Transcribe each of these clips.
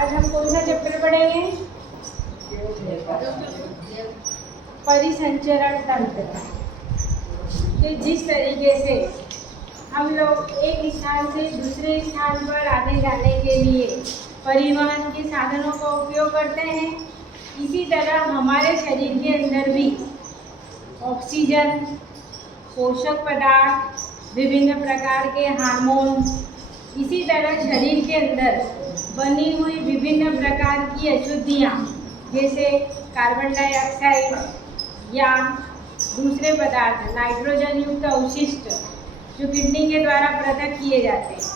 आज हम कौन सा चैप्टर पढ़ेंगे? परिसंचरण तंत्र। कि जिस तरीके से हम लोग एक स्थान से दूसरे स्थान पर आने जाने के लिए परिवहन के साधनों का उपयोग करते हैं, इसी तरह हमारे शरीर के अंदर भी ऑक्सीजन, पोषक पदार्थ, विभिन्न प्रकार के हार्मोन, इसी तरह शरीर के अंदर बनी हुई विभिन्न प्रकार की अशुद्धियाँ जैसे कार्बन डाइऑक्साइड या दूसरे पदार्थ नाइट्रोजन युक्त अवशिष्ट जो किडनी के द्वारा पृथक किए जाते हैं।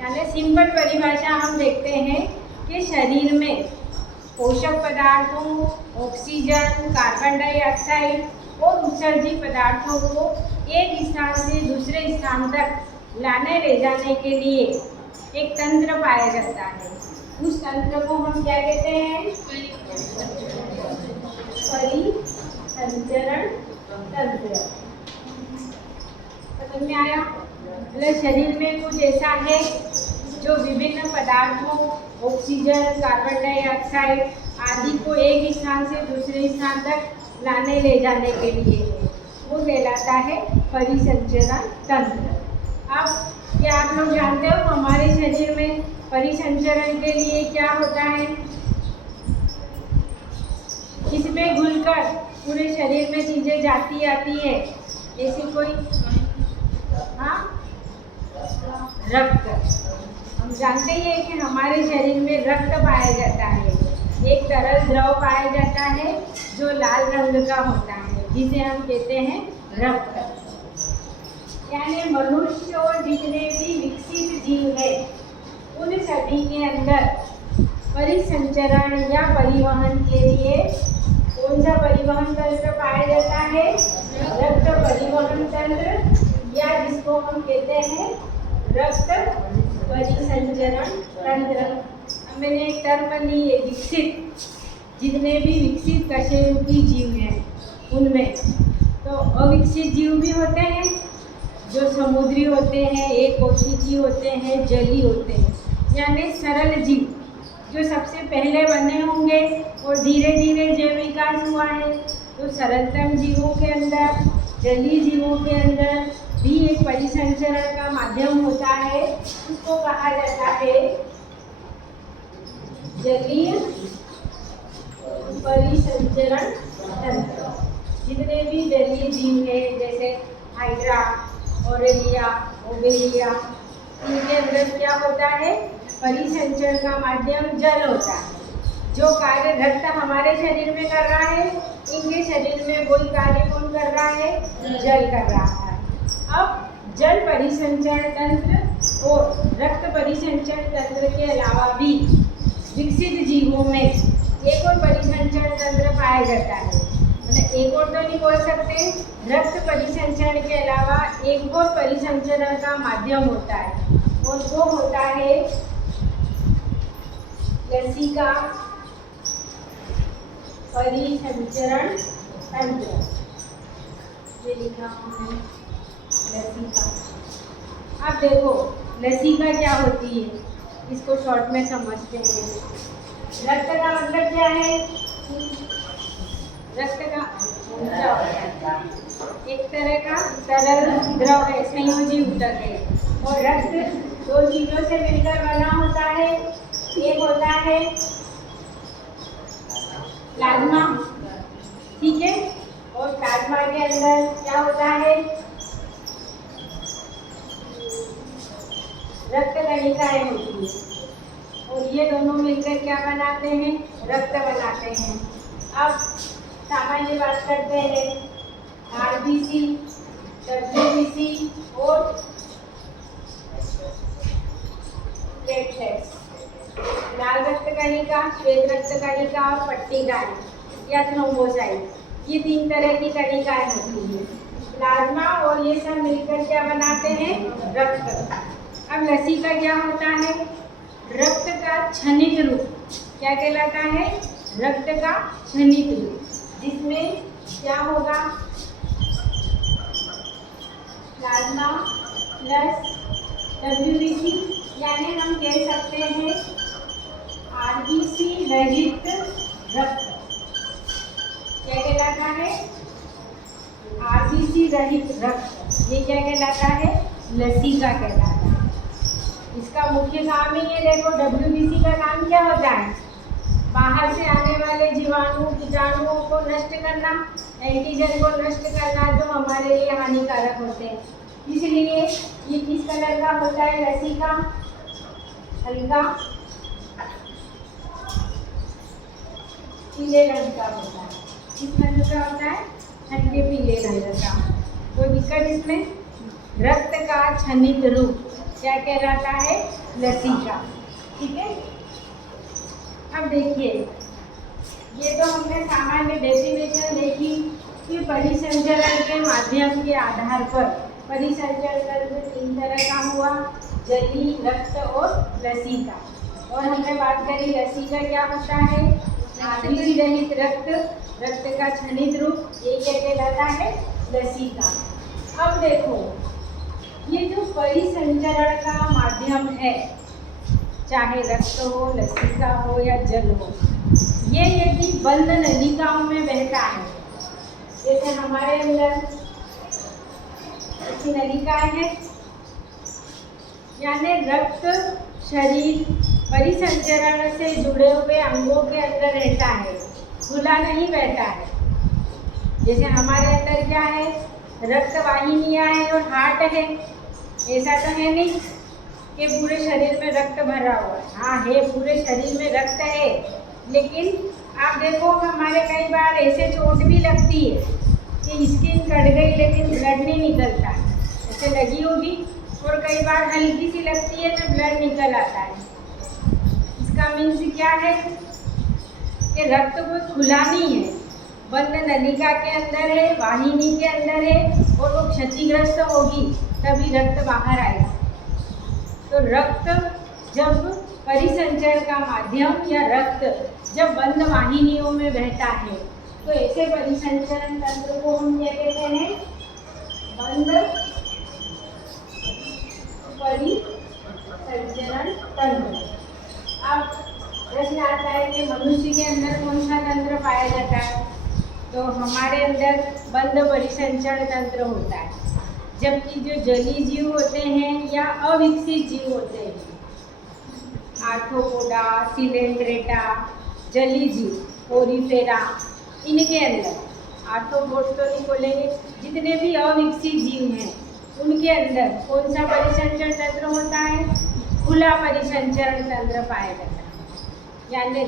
यानी सिंपल परिभाषा हम देखते हैं कि शरीर में पोषक पदार्थों, ऑक्सीजन, कार्बन डाइऑक्साइड और उत्सर्जित पदार्थों को एक स्थान से दूसरे स्थान तक लाने ले जाने के लिए एक तंत्र पाया जाता है। उस तंत्र को हम क्या कहते हैं? परिसंचरण तंत्र। समझ में आया? मतलब शरीर में कुछ ऐसा है जो विभिन्न पदार्थों, ऑक्सीजन, कार्बन डाइऑक्साइड आदि को एक स्थान से दूसरे स्थान तक लाने ले जाने के लिए है, वो कहलाता है परिसंचरण तंत्र। अब क्या आप लोग जानते हो हमारे शरीर में परिसंचरण के लिए क्या होता है? किसमें घुलकर पूरे शरीर में चीजें जाती आती है? ऐसी कोई रक्त। हम जानते ही हैं कि हमारे शरीर में रक्त पाया जाता है। एक तरल द्रव पाया जाता है जो लाल रंग का होता है, जिसे हम कहते हैं रक्त। यानी मनुष्य और जितने भी विकसित जीव है उन सभी के अंदर परिसंचरण या परिवहन के लिए कौन सा परिवहन तंत्र पाया जाता है? रक्त परिवहन तंत्र, या जिसको हम कहते हैं रक्त परिसंचरण तंत्र। मैंने एक टर्म ली है विकसित। जितने भी विकसित कशेरुकी जीव हैं उनमें तो अविकसित जीव भी होते हैं जो समुद्री होते हैं, एक कोशिकी होते हैं, जली होते हैं। यानी सरल जीव जो सबसे पहले बने होंगे और धीरे धीरे जैव विकास हुआ है, तो सरलतम जीवों के अंदर, जलीय जीवों के अंदर भी एक परिसंचरण का माध्यम होता है। उसको कहा जाता है जलीय परिसंचरण तंत्र। जितने भी जलीय जीव हैं जैसे हाइड्रा, ऑरेलिया, ओबेलिया, इनके अंदर क्या होता है? परिसंचरण का माध्यम जल होता है। जो कार्य रक्त हमारे शरीर में कर रहा है, इनके शरीर में वही कार्य कौन कर रहा है? जल कर रहा है। अब जल परिसंचरण तंत्र और रक्त परिसंचरण तंत्र के अलावा भी विकसित जीवों में एक और परिसंचरण तंत्र पाया जाता है। मतलब एक और तो नहीं बोल सकते, रक्त परिसंचरण के अलावा एक और परिसंचरण का माध्यम होता है और वो होता है लसिका परिसंचरण तंत्र। ये लिखा हमने लसिका। अब देखो लसिका क्या होती है, इसको शॉर्ट में समझते हैं। रक्त का मतलब क्या है? रक्त का एक तरह का तरल द्रव है, संयोजी ऊतक है। और रक्त दो चीजों से मिलकर बना होता है। एक होता है प्लाज्मा, ठीक है, और प्लाज्मा के अंदर क्या होता है? रक्त कणिकाएं होती है और ये दोनों मिलकर क्या बनाते हैं? रक्त बनाते हैं। अब सामान्य बात करते हैं, आरबीसी, डब्ल्यूबीसी और प्लेटलेट्स, लाल रक्त कणिका, श्वेत रक्त कणिका और पट्टिकाएं या थ्रोम्बोसाइट, ये तीन तरह की कणिकाएं होती हैं। प्लाज्मा और ये सब मिलकर क्या बनाते हैं? रक्त। अब लसिका क्या होता है? रक्त का क्षणिक रूप। क्या कहलाता है? रक्त का क्षणिक रूप, जिसमें क्या होगा? प्लाज्मा प्लस डब्ल्यूबीसी, यानी हम कह सकते हैं आरबीसी रहित रक्त क्या कहलाता है? आरबीसी रहित रक्त ये क्या कहलाता है? लसीका कहलाता है। इसका मुख्य काम ही है, देखो डब्ल्यूबीसी का काम क्या होता है? बाहर से आने वाले जीवाणु कीटाणुओं को नष्ट करना, एंटीजन को नष्ट करना जो हमारे लिए हानिकारक होते हैं। इसलिए ये किस कलर का होता है? लसीका हल्का पीले रंग का होता है। किस रंग का होता है? हल्के पीले रंग का। कोई दिक्कत इसमें? रक्त का क्षनिक रूप क्या कहलाता है? लसीका। ठीक है, अब देखिए ये तो हमने सामान्य डेफिनेशन देखी कि परिसंचरण के माध्यम के आधार पर परिसंचरण तंत्र 3 तरह का हुआ, जली, रक्त और लसीका। और हमने बात करी लसीका क्या होता है? आरबीसी रहित रक्त, रक्त का क्षनिक रूप, ये क्या कहलाता है? लसीका। अब देखो ये जो परिसंचरण का माध्यम है, चाहे रक्त हो, लसीका हो या जल हो, ये यदि बंद नलिकाओं में बहता है, जैसे हमारे अंदर ऐसी नलिकाएं हैं, यानी रक्त शरीर परिसंचरण से जुड़े हुए अंगों के अंदर रहता है, खुला नहीं बहता है। जैसे हमारे अंदर क्या है? रक्त वाहिनियाँ हैं और हार्ट है। ऐसा तो है नहीं कि पूरे शरीर में रक्त भरा हुआ है। हाँ है, पूरे शरीर में रक्त है, लेकिन आप देखो हमारे कई बार ऐसे चोट भी लगती है कि स्किन कट गई लेकिन ब्लड नहीं निकलता है, ऐसे लगी होगी। और कई बार हल्की सी लगती है तो ब्लड निकल आता है। इसका मीन्स क्या है कि रक्त कोई खुला नहीं है, बंद नलिका के अंदर है, वाहिनी के अंदर है, और वो क्षतिग्रस्त होगी तभी रक्त बाहर आएगा। तो रक्त जब परिसंचरण का माध्यम या रक्त जब बंद वाहिनियों में बहता है, तो ऐसे परिसंचरण तंत्र को हम क्या कहते हैं? बंद परिसंचरण तंत्र। अब प्रश्न आता है कि मनुष्य के अंदर कौन सा तंत्र पाया जाता है? तो हमारे अंदर बंद परिसंचरण तंत्र होता है, जबकि जो जलीय जीव होते हैं या अविकसित जीव होते हैं, आर्थ्रोपोडा, सिलेंड्रेटा, जलीय जीव, कोरीफेरा, इनके अंदर आर्थ्रोपोड तो नहीं बोलेंगे, जितने भी अविकसित जीव हैं उनके अंदर कौन सा परिसंचरण तंत्र होता है? खुला परिसंचरण तंत्र पाया जाता है, यानी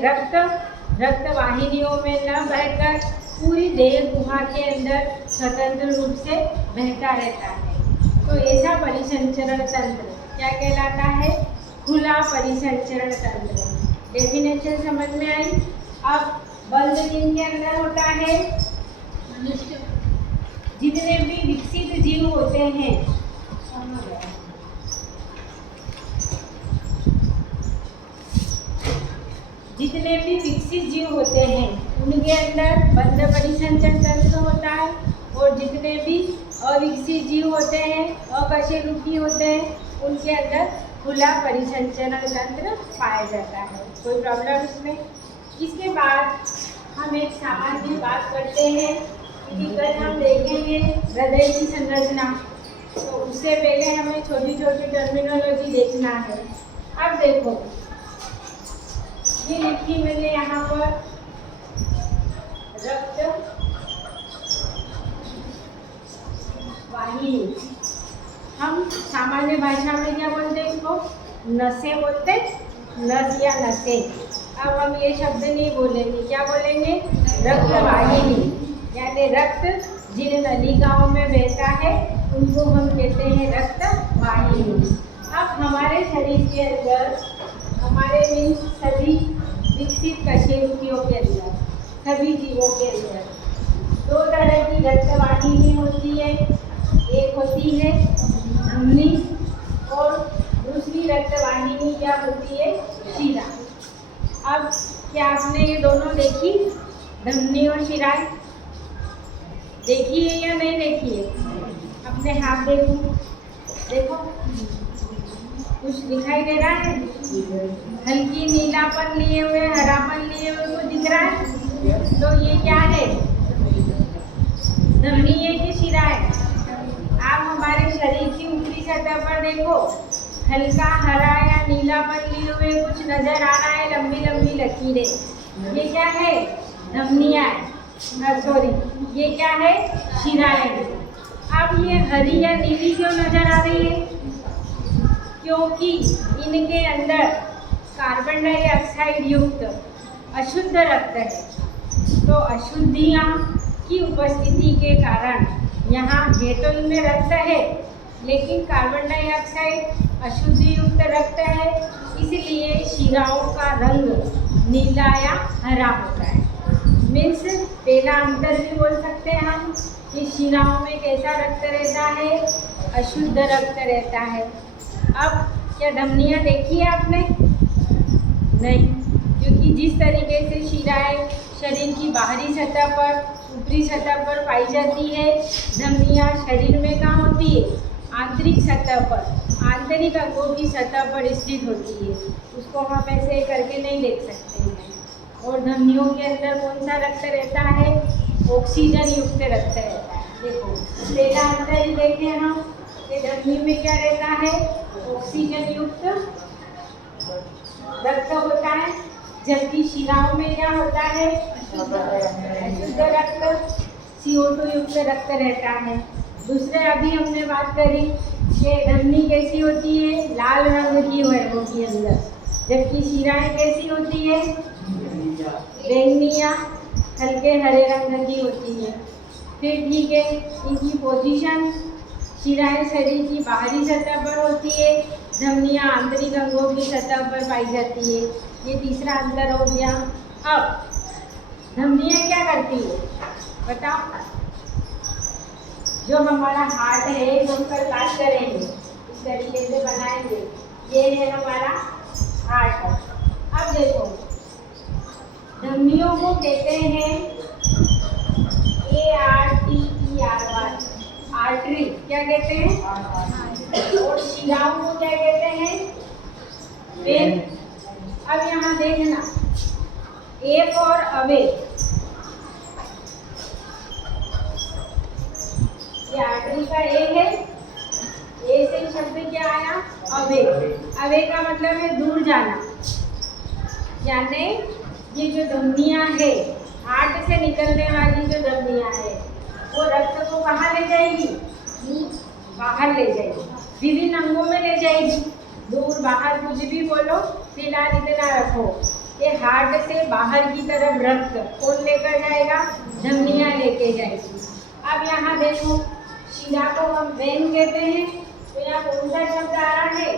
रक्त वाहिनियों में न बहकर पूरी देह गुहा के अंदर स्वतंत्र रूप से बहता रहता है। तो ऐसा परिसंचरण तंत्र क्या कहलाता है? खुला परिसंचरण तंत्र। डेफिनेशन समझ में आई? अब बंद जिनके अंदर होता है, जितने भी विकसित जीव होते हैं, जितने भी विकसित जीव होते हैं उनके अंदर बंद परिसंचरण तंत्र होता है, और जितने भी अविकसित जीव होते हैं, अकशेरुकी होते हैं, उनके अंदर खुला परिसंचरण तंत्र पाया जाता है। कोई प्रॉब्लम इसमें? इसके बाद हम एक सामान्य बात करते हैं कि कल हम देखेंगे हृदय की संरचना, तो उससे पहले हमें छोटी छोटी टर्मिनोलॉजी देखना है। अब देखो ये लिखी मैंने यहाँ पर रक्त वाहिनी, हम सामान्य भाषा में क्या बोलते हैं इसको? नसें बोलते, नस या नसें। अब हम ये शब्द नहीं बोलेंगे, क्या बोलेंगे? रक्त वाहिनी, यानी रक्त जिन नलिकाओं में बहता है उनको हम कहते हैं रक्त वाहिनी। अब हमारे शरीर के अंदर, हमारे में सभी विकसित कशेरुकियों के अंदर, सभी जीवों के अंदर 2 तरह की रक्त वाहिनी होती है। एक होती है धमनी और दूसरी रक्त वाहिनी क्या होती है? शिरा। अब क्या आपने ये दोनों देखी, धमनी और शिराएं? देखी है या नहीं देखी है? अपने हाथ देखो, देखो कुछ दिखाई दे रहा है? हल्की नीलापन लिए हुए, हरापन लिए हुए कुछ दिख रहा है? तो ये क्या है? धमनी है कि शिरा है? आप हमारे शरीर की ऊपरी सतह पर देखो, हल्का हरा या नीलापन लिए हुए कुछ नजर आ रहा है, लंबी लंबी लकीरें। ये क्या है? धमनियाँ है। सॉरी, ये क्या है? शिराएं। अब ये हरी या नीली क्यों नजर आ रही है? क्योंकि इनके अंदर कार्बन डाइऑक्साइड युक्त अशुद्ध रक्त है। तो अशुद्धियाँ की उपस्थिति के कारण यहाँ ये तो इनमें रक्त है, लेकिन कार्बन डाइऑक्साइड अशुद्धि युक्त रक्त है, इसलिए शिराओं का रंग नीला या हरा होता है। मीन्स पहला अंतर भी बोल सकते हैं हम कि शिराओं में कैसा रक्त रहता है? अशुद्ध रक्त रहता है। अब क्या धमनियाँ देखी है आपने? नहीं, क्योंकि जिस तरीके से शिराएं शरीर की बाहरी सतह पर, ऊपरी सतह पर पाई जाती है, धमनियाँ शरीर में कहाँ होती है? आंतरिक सतह पर, आंतरिक अंगों की सतह पर स्थित होती है। उसको हम ऐसे करके नहीं देख सकते हैं। और धमनियों के अंदर कौन सा रक्त रहता है? ऑक्सीजन युक्त रक्त रहता है। देखो, पहला अंतर ही देखें हम कि धमनी में क्या रहता है? ऑक्सीजन युक्त रक्त होता है, जबकि शिराओं में क्या होता है? अशुद्ध रक्त, CO2 युक्त रक्त रहता है। दूसरे अभी हमने बात करी कि धमनी कैसी होती है? लाल रंग की होगी अंदर, जबकि शिराएं कैसी होती है? बैंगनी या हल्के हरे रंग की होती है। फिर ठीक है, इनकी पोजीशन, शिराएं शरीर की बाहरी सतह पर होती है, धमनियाँ आंतरिक अंगों की सतह पर पाई जाती है। ये तीसरा अंतर हो गया। अब धमनियाँ क्या करती है बताओ? जो हमारा हार्ट है, जो हम कल बात करेंगे, इस तरीके से बनाएंगे, ये है हमारा हार्ट। अब देखो, धमनियों को कहते हैं ARTERY, आर्टरी। क्या कहते हैं? और शिराओं को क्या कहते हैं? वेन। अब यहाँ देखना, ए फॉर अवे, ये आर्टरी का ए है, ए से शब्द क्या आया? अवे। अवे का मतलब है दूर जाना, यानी ये जो धमनियाँ है, हार्ट से निकलने वाली जो धमनियाँ है, वो रक्त को कहाँ ले जाएगी? बाहर ले जाएगी, विभिन्न अंगों में ले जाएगी। दूर बाहर कुछ भी बोलो, फिलहाल इतना रखो कि हार्ट से बाहर की तरफ रक्त कौन लेकर जाएगा? धमनियाँ लेके जाएगी। अब यहाँ देखो, शिरा को हम वेन कहते हैं, तो यहाँ कौन सा शब्द आ रहा है?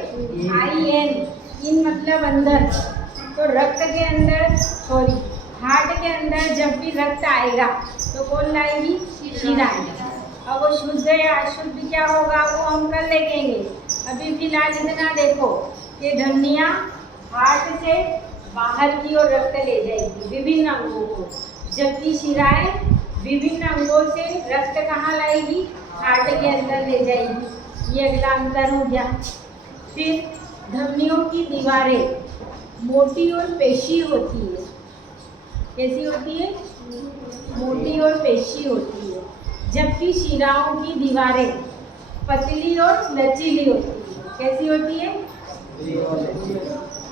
IN, इन मतलब अंदर। तो रक्त के अंदर, सॉरी, हार्ट के अंदर जब भी रक्त आएगा तो कौन लाएगी? शिरा। अब वो शुद्ध या अशुद्ध क्या होगा वो हम कल देखेंगे। अभी फिलहाल इतना देखो कि धमनियाँ हार्ट से बाहर की ओर रक्त ले जाएगी विभिन्न अंगों को, जबकि शिराएं विभिन्न अंगों से रक्त कहाँ लाएगी? हार्ट के अंदर ले जाएगी। ये अगला अंतर हो गया। फिर धमनियों की दीवारें मोटी और पेशी होती है। कैसी होती है? मोटी और पेशी होती है, जबकि शिराओं की दीवारें पतली और लचीली होती है। कैसी होती है?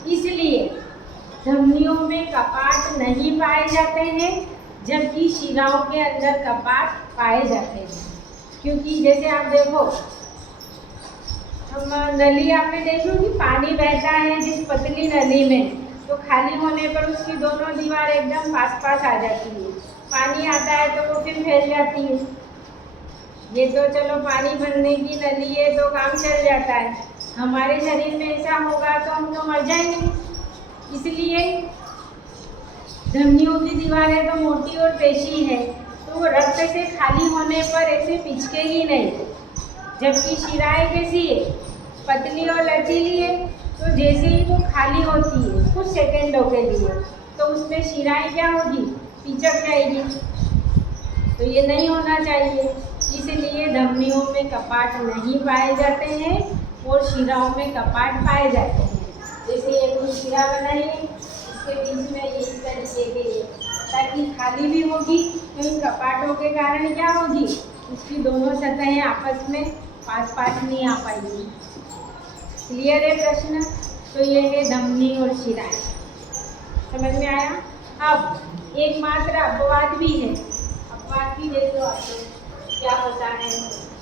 इसलिए धमनियों में कपाट नहीं पाए जाते हैं, जबकि शिराओं के अंदर कपाट पाए जाते हैं। क्योंकि जैसे आप देखो, हम नली आपने देखी होगी, पानी बहता है जिस पतली नली में, तो खाली होने पर उसकी दोनों दीवार एकदम पास पास आ जाती है। पानी आता है तो वो फिर फैल जाती है। ये तो चलो पानी भरने की नली है तो काम चल जाता है। हमारे शरीर में ऐसा होगा तो हम तो मर जाएंगे। इसलिए धमनियों की दीवारें तो मोटी और पेशी है, तो वो रक्त से खाली होने पर ऐसे पिचकेगी नहीं। जबकि शिराएं कैसी है? पतली और लचीली है, तो जैसे ही वो खाली होती है कुछ सेकंडों के लिए, तो उसमें शिराएं क्या होगी? पिचक जाएगी। तो ये नहीं होना चाहिए। इसलिए धमनियों में कपाट नहीं पाए जाते हैं और शिराओं में कपाट पाए जाते हैं। जैसे ये कोई शिरा बनाइए, इसके बीच में इस तरीके के, ताकि खाली भी होगी तो इन कपाटों के कारण क्या होगी, उसकी दोनों सतहें आपस में पास पास नहीं आ पाएंगी। क्लियर है प्रश्न? तो ये है धमनी और शिराएं। समझ में आया? अब एक मात्र अपवाद भी है। अपवाद भी देख लो आपको क्या होता है।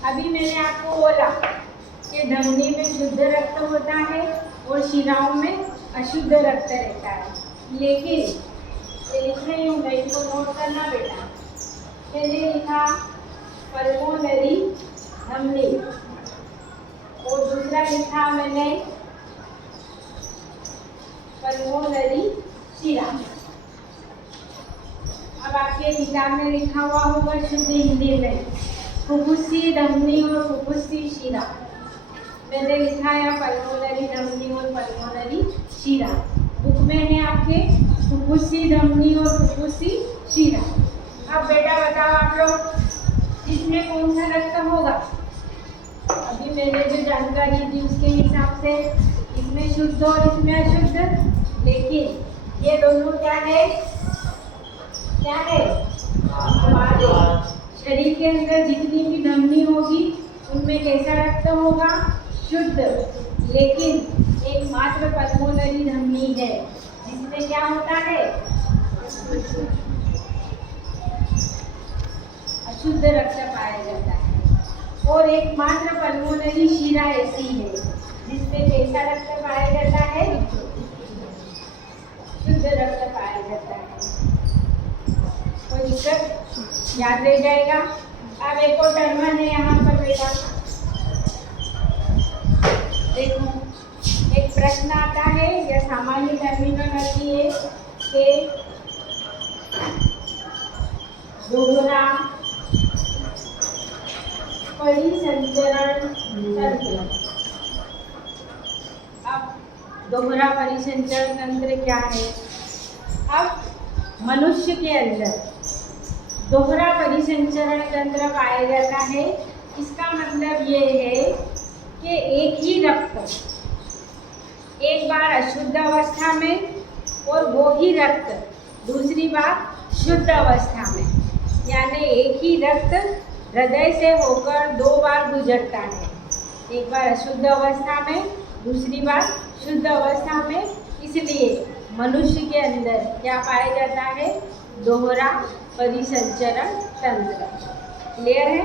अभी मैंने आपको बोला कि धमनी में शुद्ध रक्त होता है और शिराओं में अशुद्ध रक्त रहता है, लेकिन ये लिख रही हूँ मैं, इसको नोट करना बेटा। मैंने लिखा पल्मोनरी धमनी और दूसरा लिखा मैंने पल्मोनरी शिरा। अब आपके किताब में लिखा हुआ होगा शुद्ध हिंदी में फुफ्फुसी धमनी और फुफ्फुसी शिरा। मैंने लिखा है पल्मोनरी धमनी और पल्मोनरी शिरा। बुक में है आपके फुफ्फुसी धमनी और फुफ्फुसी शिरा। अब बेटा बताओ आप लोग, इसमें कौन सा रक्त होगा? अभी मैंने जो जानकारी दी उसके हिसाब से इसमें शुद्ध और इसमें अशुद्ध, लेकिन ये दोनों क्या है? क्या है? हमारे शरीर के अंदर जितनी भी धमनी होगी उनमें कैसा रक्त होगा? शुद्ध। लेकिन एक मात्र पल्मोनरी धमनी है जिसमें क्या होता है? अशुद्ध रक्त पाया जाता है। और एक मात्र पल्मोनरी शिरा ऐसी है जिसमें कैसा रक्त पाया जाता है? शुद्ध रक्त पाया जाता है। कोई दिक्कत? याद रह जाएगा। अब एक और टर्म है यहाँ पर बेटा, देखो एक प्रश्न आता है या सामान्य टर्मिनोलॉजी है कि दोहरा परिसंचरण तंत्र। अब दोहरा परिसंचरण तंत्र क्या है? अब मनुष्य के अंदर दोहरा परिसंचरण तंत्र पाया जाता है। इसका मतलब ये है कि एक ही रक्त एक बार अशुद्ध अवस्था में और वो ही रक्त दूसरी बार शुद्ध अवस्था में, यानी एक ही रक्त हृदय से होकर दो बार गुजरता है। एक बार अशुद्ध अवस्था में, दूसरी बार शुद्ध अवस्था में। इसलिए मनुष्य के अंदर क्या पाया जाता है? दोहरा परिसंचरण तंत्र। क्लियर है?